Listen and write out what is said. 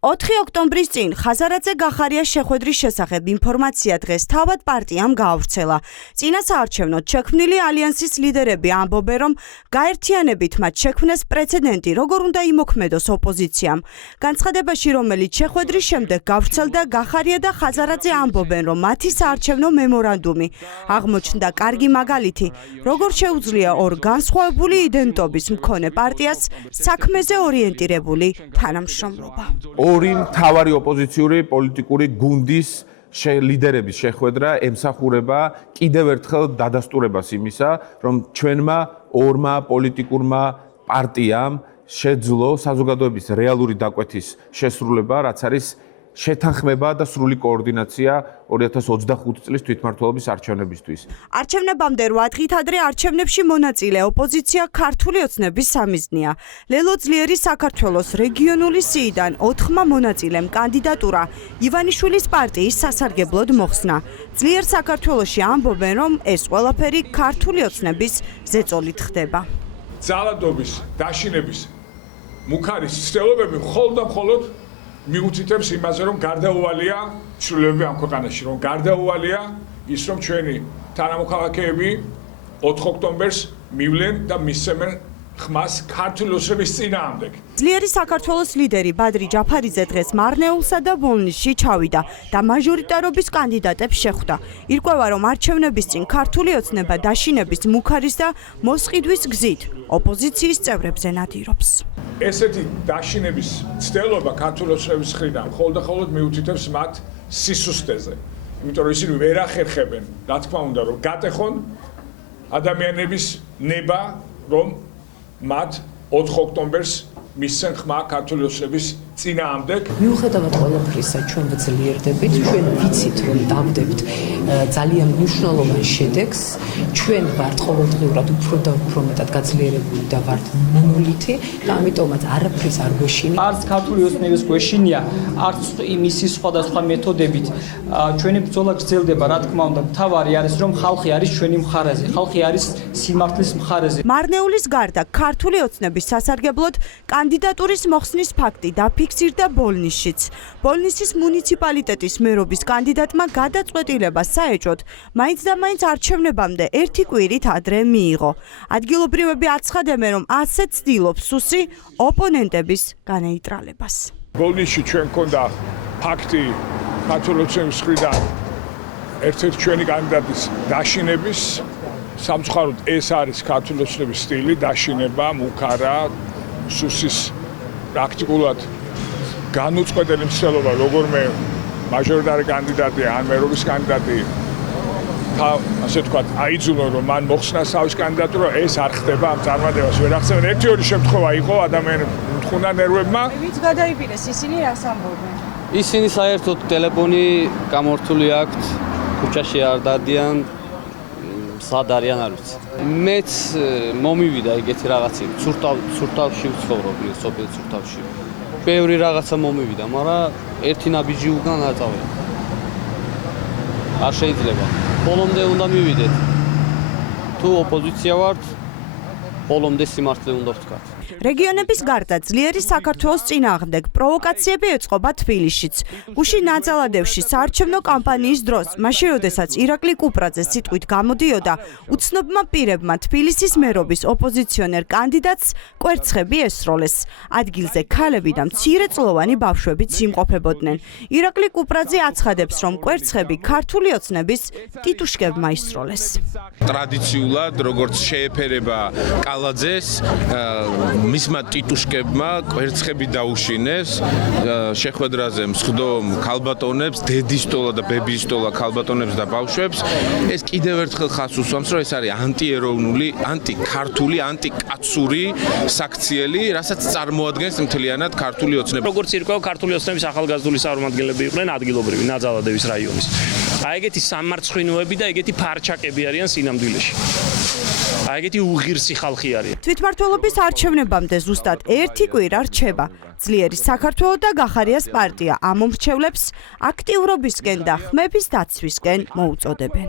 4 ოქტომბრის წინ ხაზარაძე გახარიას შეხვედრის შესახებ ინფორმაცია დღეს თავად პარტიამ გაავრცელა. წინა საარჩევნოდ შექმნილი ალიანსის ლიდერები ამბობენ, რომ გაერთიანებით მათ შექმნეს პრეცედენტი, როგორ უნდა იმოქმედოს ოპოზიციამ. განცხადებაში, რომელიც შეხვედრის შემდეგ გავრცელდა, გახარია და ხაზარაძე ამბობენ, რომ მათი საარჩევნო მემორანდუმი აღმოჩნდა კარგი მაგალითი, როგორ შეუძლია ორ განსხვავებული იდენტობის მქონე პარტიას საქმეზე ორიენტირებული თანამშრომლობა. ორი მთავარი ოპოზიციური პოლიტიკური გუნდის ლიდერების შეხვედრა ემსახურება კიდევ ერთხელ დადასტურებას იმისა, რომ ჩვენმა ორმა პოლიტიკურმა პარტიამ შეძლო საზოგადოების რეალური დაკვეთის შესრულება, რაც არის შეთანხმება და სრული კოორდინაცია 2025 წლის თვითმმართველობის არჩევნებისთვის. არჩევნებამდე 8 დღით ადრე არჩევნებში მონაწილე ოპოზიცია ქართული ოცნების სამიზნეა. ლელო ძლიერი საქართველოს რეგიონული სიიდან 4 მონაწილემ კანდიდატურა ივანიშვილის პარტიის სასარგებლოდ მოხსნა. ძლიერ საქართველოში ამბობენ, რომ ეს ყველაფერი ქართული ოცნების ზეწოლით ხდება. ძალადობის, დაშინების, მუქარის ცდილობები მხოლოდ მიუთითებს იმაზე, რომ გარდაუვალია ცვლილებები ამ ქვეყანაში, რომ გარდაუვალია ის, რომ ჩვენი თანამოქალაქეები 4 ოქტომბერს მივლენ და მისცემენ ხმას ქართული ოცნების წინააღმდეგ. ძლიერი საქართველოს ლიდერი ბადრი ჯაფარიძე დღეს მარნეულსა და ვოლნისში ჩავიდა და მაჟორიტარობის კანდიდატებს შეხვდა. ირკვევა, რომ არჩევნების წინ ქართული ოცნება დაშინების, მუქარის და მოსყიდვის გზით ოპოზიციის წევრებზე ნადირობს. ესეთი დაშინების ცდელობა ქართული ოცნების მხრიდან მხოლოდ მიუთითებს მათ სისუსტეზე. იმიტომ რომ ისინი ვერ ახერხებენ, რა თქმა უნდა, რომ გატეხონ ადამიანების ნება, რომ მათ 4 ოქტომბერს მისცენ ხმა ქართული ოცნების წინააღმდეგ. მიუხედავად ყველაფრისა, ჩვენ ვძლიერდებით, ჩვენ ვიცით, რომ დავდებთ ძალიან მნიშვნელოვან შედეგს. ჩვენ ვართ ყოველდღიურად უფრო და უფრო მეტად გაძლიერებული და ვართ მონოლითი და ამიტომაც არაფრის არ გვეშინია. არც ქართული ოცნების გვეშინია, არც მისი სხვადასხვა მეთოდებით ჩვენი ბრძოლა გრძელდება, რა თქმა უნდა, მთავარი არის, რომ ხალხი არის ჩვენი მხარეზე, ხალხი არის სიმართლის მხარეზე. მარნეულის გარდა ქართული ოცნების სასარგებლოდ კანდიდატურის მოხსნის ფაქტი დაფიქსირდა ბოლნისშიც. ბოლნისის მუნიციპალიტეტის მერობის კანდიდატმა გადაწყვეტილება საეჭვოდ მაინც და მაინც არჩევნებამდე 1 კვირით ადრე მიიღო. ადგილობრივები აცხადებენ, რომ ასე ცდილობს სუსი ოპონენტების განეიტრალებას. ბოლნისში ჩვენ გქონდა ფაქტი ქართული ოცნების მხრიდან ერთ-ერთი ჩვენი კანდიდატის დაშინების. სამწუხაროდ ეს არის ქართული ოცნების სტილი, დაშინება, მუქარა, სუსის პრაქტიკულად განუწყვეტელი მცდელობა, როგორმე მაჟორიტარი კანდიდატი ან მერობის კანდიდატი ასე თქვა, აიძულონ, რომ მან მოხსნას თავის კანდიდატურა, ეს არ ხდება, ამ წარმატებას ვერ ახსენებენ. ერთი-ორი შემთხვევა იყო, ადამიანები მთხუნა ნერვებმა. ვინც გადაიპირეს, ისინი რას ამბობენ? ისინი საერთოდ ტელეფონი გამორთული აქვთ, ქუჩაში არ დადიან, სად არიან არ ვიცი. მეც მომივიდა ეგეთი რაღაცი, ცურთავში ვცხოვრობდი, სოფელ ცურთავში. ბევრი რაღაცა მომივიდა, მაგრამ ერთი ნაბიჯი უკან არ წავედი. არ შეიძლება. ბოლომდე უნდა მივიდეთ. თუ ოპოზიცია ვართ, ბოლომდე სიმართლე უნდა ვთქვათ. რეგიონების გარდა ძლიერი საქართველოს წინააღმდეგ პროვოკაციები ეწყობა თბილისშიც. გუშინ ნაძალადევში საარჩევნო კამპანიის დროს, მაშინ როდესაც ირაკლი კუპრაძე სიტყვით გამოდიოდა, უცნობმა პირებმა თბილისის მერობის ოპოზიციონერ კანდიდატს კვერცხები ესროლეს. ადგილზე ქალები და მცირეწლოვანი ბავშვებიც იმყოფებოდნენ. ირაკლი კუპრაძე აცხადებს, რომ კვერცხები ქართული ოცნების ტიტუშკებმა ისროლეს. ტრადიციულად, როგორც შეეფერება კალაძეს, მისმა ტიტუშკებმა კვერცხები დაუშინეს, შეხვედრაზე მსხდომ ქალბატონებს, დედისტოლა და ბებისტოლა ქალბატონებს და ბავშვებს. ეს კიდევ ერთხელ ხაზს უსვამს, რომ ეს არის ანტიეროვნული, ანტიქართული, ანტიკაცური საქციელი, რასაც წარმოადგენს მთლიანად ქართული ოცნება. როგორც ირკვევა, ქართული ოცნების ახალგაზრდული წარმომადგენლები იყვნენ ადგილობრივი ნაძალადევის რაიონის. ეგეთი სამარცხვინოები და ეგეთი ფარჩაკები არიან სინამდვილეში. ეგეთი უღირსი ხალხი არის. თვითმმართველობის არჩევნებამდე ზუსტად 1 კვირა რჩება. ძლიერი საქართველო და გახარიას პარტია ამ მომრჩევლებს აქტიურობისკენ და ხმების დაცვისკენ მოუწოდებენ.